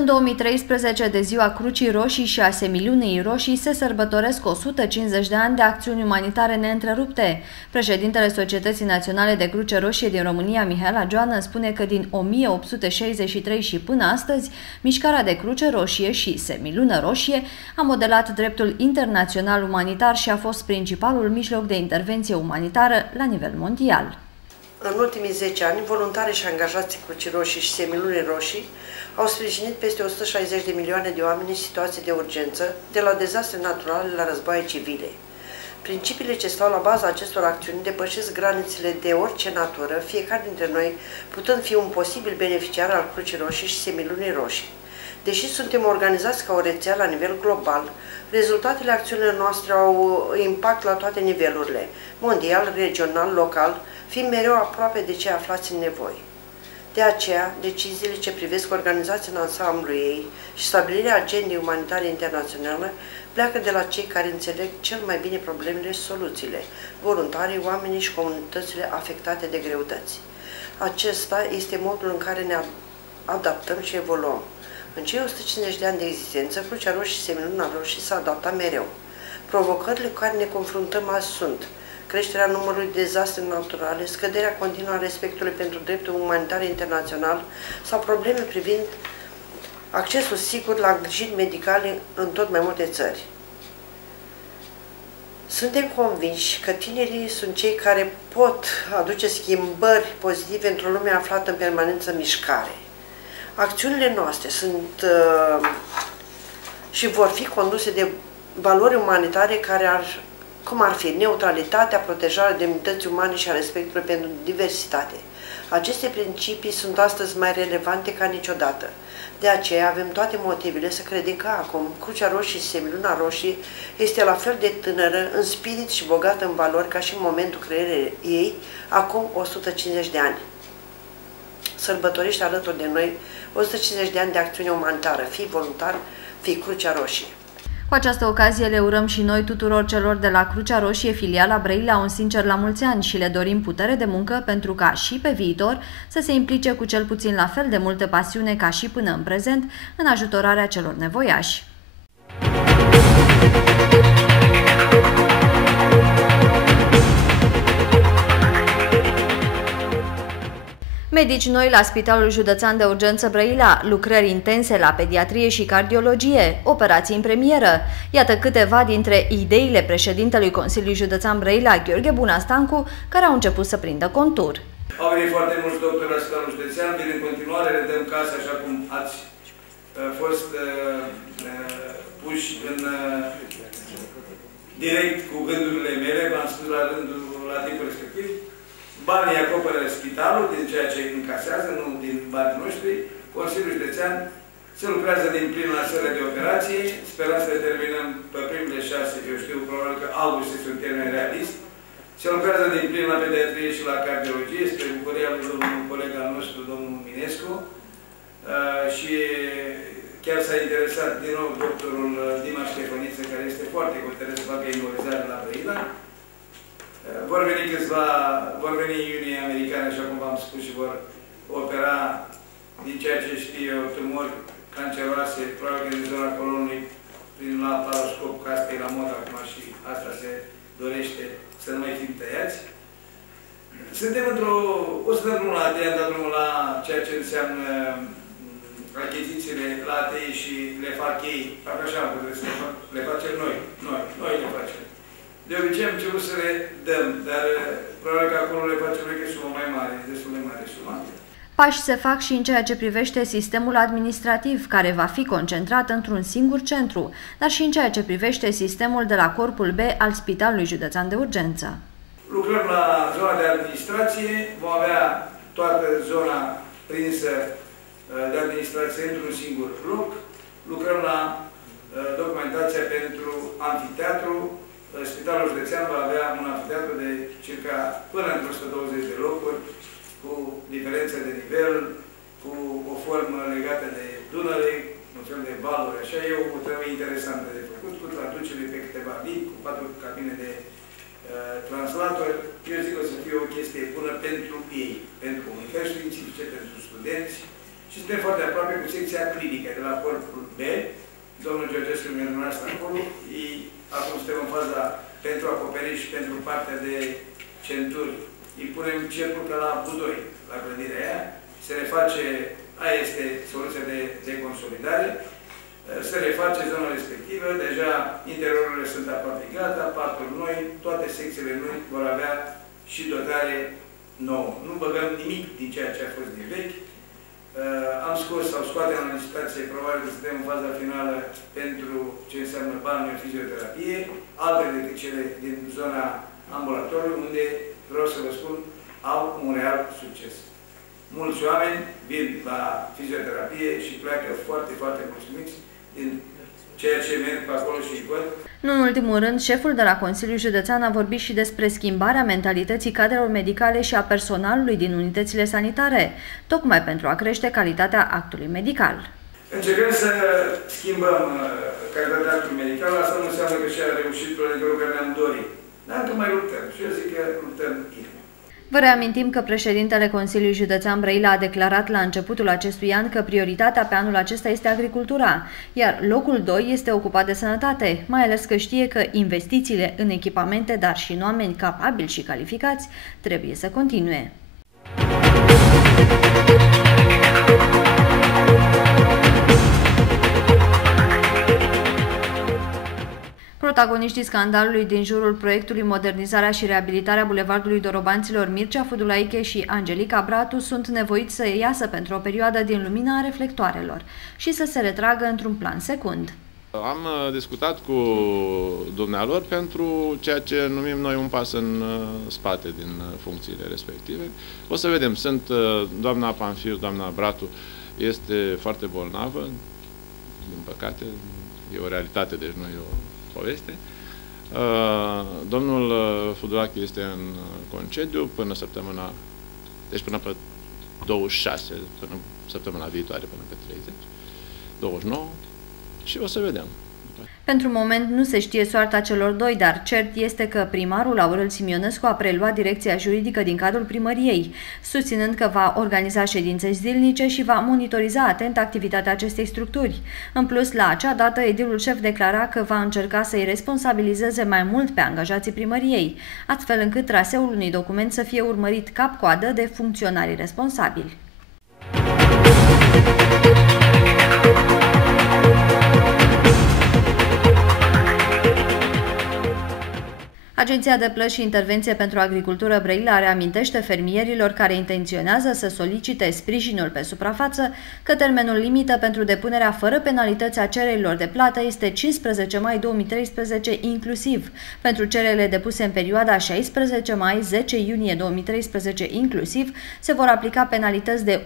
În 2013, de Ziua Crucii Roșii și a Semilunii Roșii, se sărbătoresc 150 de ani de acțiuni umanitare neîntrerupte. Președintele Societății Naționale de Cruce Roșie din România, Mihaela Joană, spune că din 1863 și până astăzi, mișcarea de Cruce Roșie și Semilună Roșie a modelat dreptul internațional umanitar și a fost principalul mijloc de intervenție umanitară la nivel mondial. În ultimii 10 ani, voluntari și angajații Crucii Roșii și Semilunii Roșii au sprijinit peste 160 de milioane de oameni în situații de urgență, de la dezastre naturale la războaie civile. Principiile ce stau la baza acestor acțiuni depășesc granițele de orice natură, fiecare dintre noi putând fi un posibil beneficiar al Crucii Roșii și Semilunii Roșii. Deși suntem organizați ca o rețea la nivel global, rezultatele acțiunilor noastre au impact la toate nivelurile, mondial, regional, local, fiind mereu aproape de cei aflați în nevoi. De aceea, deciziile ce privesc organizația în ansamblu ei și stabilirea agendei umanitare internaționale pleacă de la cei care înțeleg cel mai bine problemele și soluțiile, voluntarii, oamenii și comunitățile afectate de greutăți. Acesta este modul în care ne adaptăm și evoluăm. În cei 150 de ani de existență, Crucea Roșie și Semiluna Roșie s-a adaptat mereu. Provocările cu care ne confruntăm azi sunt creșterea numărului de dezastre naturale, scăderea continuă a respectului pentru dreptul umanitar internațional sau probleme privind accesul sigur la îngrijiri medicale în tot mai multe țări. Suntem convinși că tinerii sunt cei care pot aduce schimbări pozitive într-o lume aflată în permanență mișcare. Acțiunile noastre sunt și vor fi conduse de valori umanitare cum ar fi neutralitatea, protejarea demnității umane și a respectului pentru diversitate. Aceste principii sunt astăzi mai relevante ca niciodată. De aceea avem toate motivele să credem că acum Crucea Roșie și Semiluna Roșie este la fel de tânără în spirit și bogată în valori ca și în momentul creării ei, acum 150 de ani. Sărbătorește alături de noi 150 de ani de acțiune umanitară, fii voluntar, fii Crucea Roșie. Cu această ocazie le urăm și noi tuturor celor de la Crucea Roșie, filiala Brăila, un sincer la mulți ani și le dorim putere de muncă pentru ca și pe viitor să se implice cu cel puțin la fel de multă pasiune ca și până în prezent în ajutorarea celor nevoiași. Medici noi la Spitalul Județean de Urgență Brăila, lucrări intense la pediatrie și cardiologie, operații în premieră. Iată câteva dintre ideile președintelui Consiliului Județean Brăila, Gheorghe Bunastancu, care au început să prindă contur. Au venit foarte mulți doctori la Spitalul Județean, vin în continuare, le dăm casă așa cum ați fost puși în direct cu gândurile mele, v-am spus la timpul respectiv. Banii acoperă spitalul din ceea ce încasează, nu din banii noștri. Consiliul Județean se lucrează din plin la sările de operație. Sperăm să le terminăm pe primele 6, eu știu, probabil că august este un termen realist. Se lucrează din plin la pediatrie și la cardiologie, spre bucuria lui domnul coleg al nostru, domnul Minescu. Și chiar s-a interesat din nou doctorul Dima Ștefăniță, care este foarte hotărât să facă embolizare la Brăila. Vor veni iunie americane, așa cum v-am spus, și vor opera, din ceea ce știu eu, tumori canceroase, probabil că din zona colonului, prin laparoscop, că asta e la mod acum și asta se dorește să nu mai fim tăiați. Suntem o să dăm drumul la ATE, am dat drumul la ceea ce înseamnă achizițiile la ATE și le fac ei, parcă așa am putut să le facem noi le facem. De obicei am început să le dăm, dar probabil că acolo le facem că e sumă mai mare, destul de mare sumă. Pași se fac și în ceea ce privește sistemul administrativ, care va fi concentrat într-un singur centru, dar și în ceea ce privește sistemul de la Corpul B al Spitalului Județean de Urgență. Lucrăm la zona de administrație, vom avea toată zona prinsă de administrație într-un singur loc. Lucrăm la documentația pentru amfiteatru. Spitalul Județean va avea un amfiteatru de circa până în 120 de locuri, cu diferențe de nivel, cu o formă legată de Dunăre, un fel de valuri, așa, e o treabă interesantă de făcut, cu traducere pe câteva limbi, cu 4 cabine de translatori. Eu zic că o să fie o chestie bună pentru ei, pentru comunicări științifice, pentru studenți și suntem foarte aproape cu secția clinică de la corpul B. Domnul Georgescu mi-a dumneavoastră acolo. Acum suntem în faza pentru acoperiș și pentru partea de centuri. Îi punem cercul ca la Budoi, la clădirea aia. Se reface, aia este soluția de consolidare. Se reface zona respectivă, deja interiorurile sunt aproape gata, paturi noi, toate secțiile noi vor avea și dotare nouă. Nu băgăm nimic din ceea ce a fost din vechi. Am scos sau scoatem în licitație, probabil că suntem în faza finală pentru ce înseamnă balneă, fizioterapie, altele decât cele din zona ambulatoriului, unde, vreau să vă spun, au un real succes. Mulți oameni vin la fizioterapie și pleacă foarte, foarte mulțumiți din ceea ce merg pe acolo și îi văd. Nu în ultimul rând, șeful de la Consiliul Județean a vorbit și despre schimbarea mentalității cadrelor medicale și a personalului din unitățile sanitare, tocmai pentru a crește calitatea actului medical. Încercăm să schimbăm calitatea actului medical, asta nu înseamnă că și-a reușit pe care ne-am dorit. Dar încă mai luptăm și eu zic că luptăm bine. Vă reamintim că președintele Consiliului Județean Brăila a declarat la începutul acestui an că prioritatea pe anul acesta este agricultura, iar locul 2 este ocupat de sănătate, mai ales că știe că investițiile în echipamente, dar și în oameni capabili și calificați, trebuie să continue. Protagoniștii scandalului din jurul proiectului Modernizarea și reabilitarea Bulevardului Dorobanților Mircea Fudulaiche și Angelica Bratu sunt nevoiți să iasă pentru o perioadă din lumina reflectoarelor și să se retragă într-un plan secund. Am discutat cu dumnealor pentru ceea ce numim noi un pas în spate din funcțiile respective. O să vedem, doamna Panfir, doamna Bratu este foarte bolnavă, din păcate, e o realitate, deci nu e o poveste. Domnul Fudulache este în concediu până săptămâna, deci până pe 26, până săptămâna viitoare, până pe 30, 29 și o să vedem. Pentru moment nu se știe soarta celor doi, dar cert este că primarul Aurel Simionescu a preluat direcția juridică din cadrul primăriei, susținând că va organiza ședințe zilnice și va monitoriza atent activitatea acestei structuri. În plus, la acea dată, edilul șef declara că va încerca să-i responsabilizeze mai mult pe angajații primăriei, astfel încât traseul unui document să fie urmărit cap-coadă de funcționarii responsabili. Agenția de Plăți și Intervenție pentru Agricultură Brăila reamintește fermierilor care intenționează să solicite sprijinul pe suprafață că termenul limită pentru depunerea fără penalități a cererilor de plată este 15 mai 2013 inclusiv. Pentru cererile depuse în perioada 16 mai-10 iunie 2013 inclusiv, se vor aplica penalități de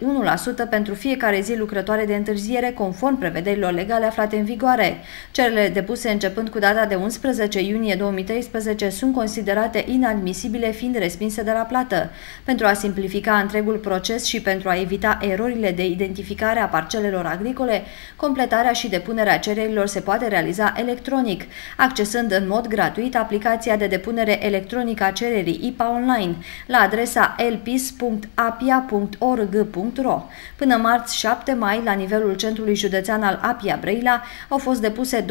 1% pentru fiecare zi lucrătoare de întârziere conform prevederilor legale aflate în vigoare. Cererile depuse începând cu data de 11 iunie 2013 sunt considerate inadmisibile fiind respinse de la plată. Pentru a simplifica întregul proces și pentru a evita erorile de identificare a parcelelor agricole, completarea și depunerea cererilor se poate realiza electronic, accesând în mod gratuit aplicația de depunere electronică a cererii IPA online la adresa lpis.apia.org.ro. Până marți 7 mai, la nivelul Centrului Județean al Apia Brăila, au fost depuse 12.152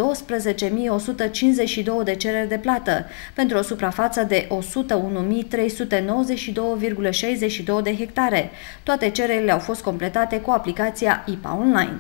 de cereri de plată, pentru o suprafață de 101.392,62 de hectare. Toate cererile au fost completate cu aplicația IPA Online.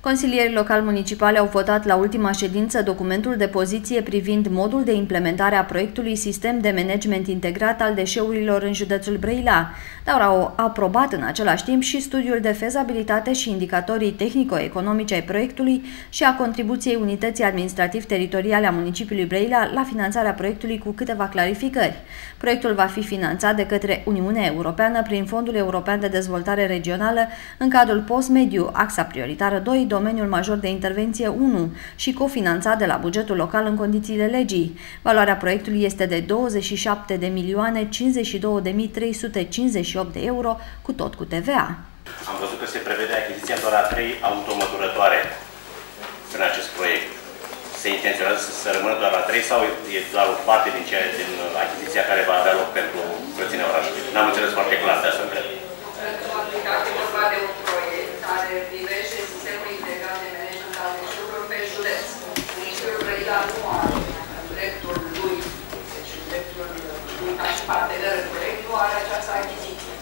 Consilierii locali municipali au votat la ultima ședință documentul de poziție privind modul de implementare a proiectului Sistem de Management Integrat al Deșeurilor în județul Brăila, dar au aprobat în același timp și studiul de fezabilitate și indicatorii tehnico-economici ai proiectului și a contribuției Unității Administrativ-Teritoriale a municipiului Brăila la finanțarea proiectului cu câteva clarificări. Proiectul va fi finanțat de către Uniunea Europeană prin Fondul European de Dezvoltare Regională în cadrul postmediu, axa prioritară 2, domeniul major de intervenție 1 și cofinanțat de la bugetul local în condițiile legii. Valoarea proiectului este de 27.052.358 de euro, cu tot cu TVA. Am văzut că se prevede achiziția doar a 3 automăturătoare în acest proiect. se intenționează să rămână doar la 3 sau e doar o parte din achiziția care va avea loc pentru curățenia orașului? N-am înțeles foarte clar de asta întreb. Pentru aplicat e vorba de un proiect care privește sistemul integrat de management al deșeurilor pe județ. Municipiul Brăila nu are dreptul lui, deci dreptul lui ca și partener în proiect, nu are această achiziție.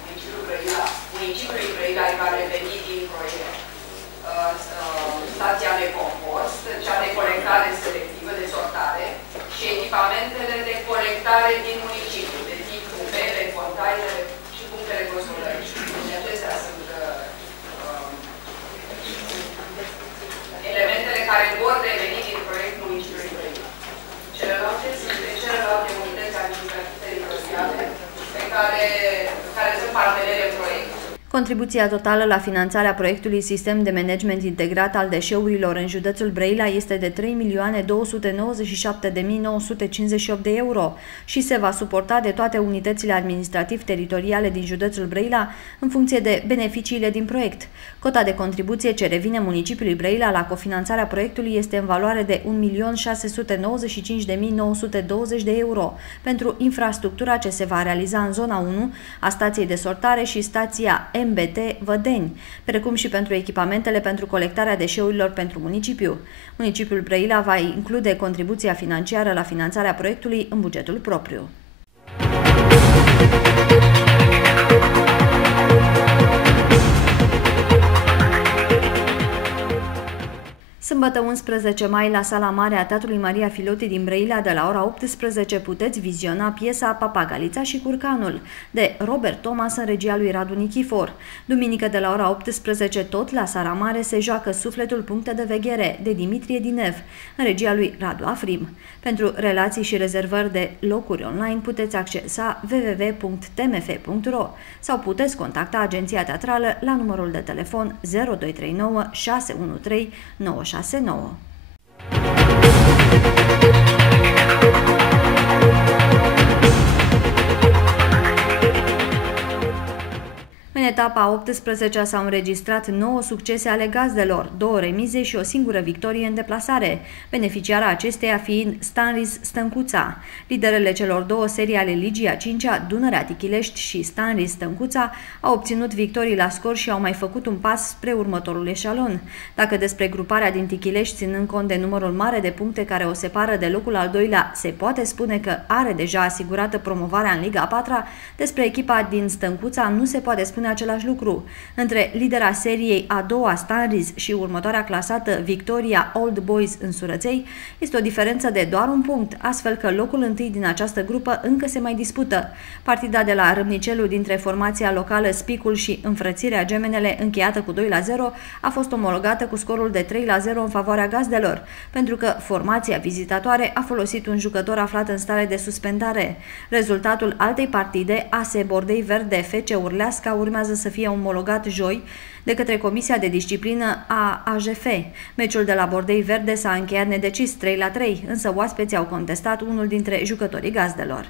Municipiului Brăila îi va reveni din proiect stația de compost, cea de colectare selectivă, de sortare și echipamentele de colectare din municipiu, de tip cupele, containere și punctele gospodării. Deci acestea sunt elementele care vor reveni din proiectul municipiului Brăila. Celelalte sunt de celelalte unități administrative teritoriale pe care sunt parteneri în proiect. Contribuția totală la finanțarea proiectului Sistem de Management Integrat al Deșeurilor în județul Brăila este de 3.297.958 de euro și se va suporta de toate unitățile administrativ-teritoriale din județul Brăila în funcție de beneficiile din proiect. Cota de contribuție ce revine municipiului Brăila la cofinanțarea proiectului este în valoare de 1.695.920 de euro pentru infrastructura ce se va realiza în zona 1 a stației de sortare și stația MBT Vădeni, precum și pentru echipamentele pentru colectarea deșeurilor pentru municipiu. Municipiul Brăila va include contribuția financiară la finanțarea proiectului în bugetul propriu. Sâmbătă 11 mai, la Sala Mare a Teatrului Maria Filoti din Brăila, de la ora 18, puteți viziona piesa Papagalița și Curcanul, de Robert Thomas în regia lui Radu Nichifor. Duminică, de la ora 18, tot la Sala Mare, se joacă Sufletul Puncte de Veghere, de Dimitrie Dinev, în regia lui Radu Afrim. Pentru relații și rezervări de locuri online, puteți accesa www.tmf.ro sau puteți contacta agenția teatrală la numărul de telefon 0239 613 969. În etapa 18-a s-au înregistrat 9 succese ale gazdelor, 2 remize și o singură victorie în deplasare, beneficiara acesteia fiind Stanris Stâncuța. Liderele celor 2 serii ale ligii a 5-a, Dunărea Tichilești și Stanris Stâncuța, au obținut victorii la scor și au mai făcut un pas spre următorul eșalon. Dacă despre gruparea din Tichilești, ținând cont de numărul mare de puncte care o separă de locul al 2-lea, se poate spune că are deja asigurată promovarea în Liga a 4-a, despre echipa din Stâncuța nu se poate spune același lucru. Între lidera seriei a 2-a Stanris și următoarea clasată Victoria Old Boys în Surăței este o diferență de doar un punct, astfel că locul întâi din această grupă încă se mai dispută. Partida de la Râmnicelu dintre formația locală Spicul și Înfrățirea Gemenele, încheiată cu 2-0, a fost omologată cu scorul de 3-0 în favoarea gazdelor, pentru că formația vizitatoare a folosit un jucător aflat în stare de suspendare. Rezultatul altei partide, AS Bordei Verde FC Urleasca, urmează să fie omologat joi de către Comisia de Disciplină a AJF. Meciul de la Bordei Verde s-a încheiat nedecis 3-3, însă oaspeții au contestat unul dintre jucătorii gazdelor.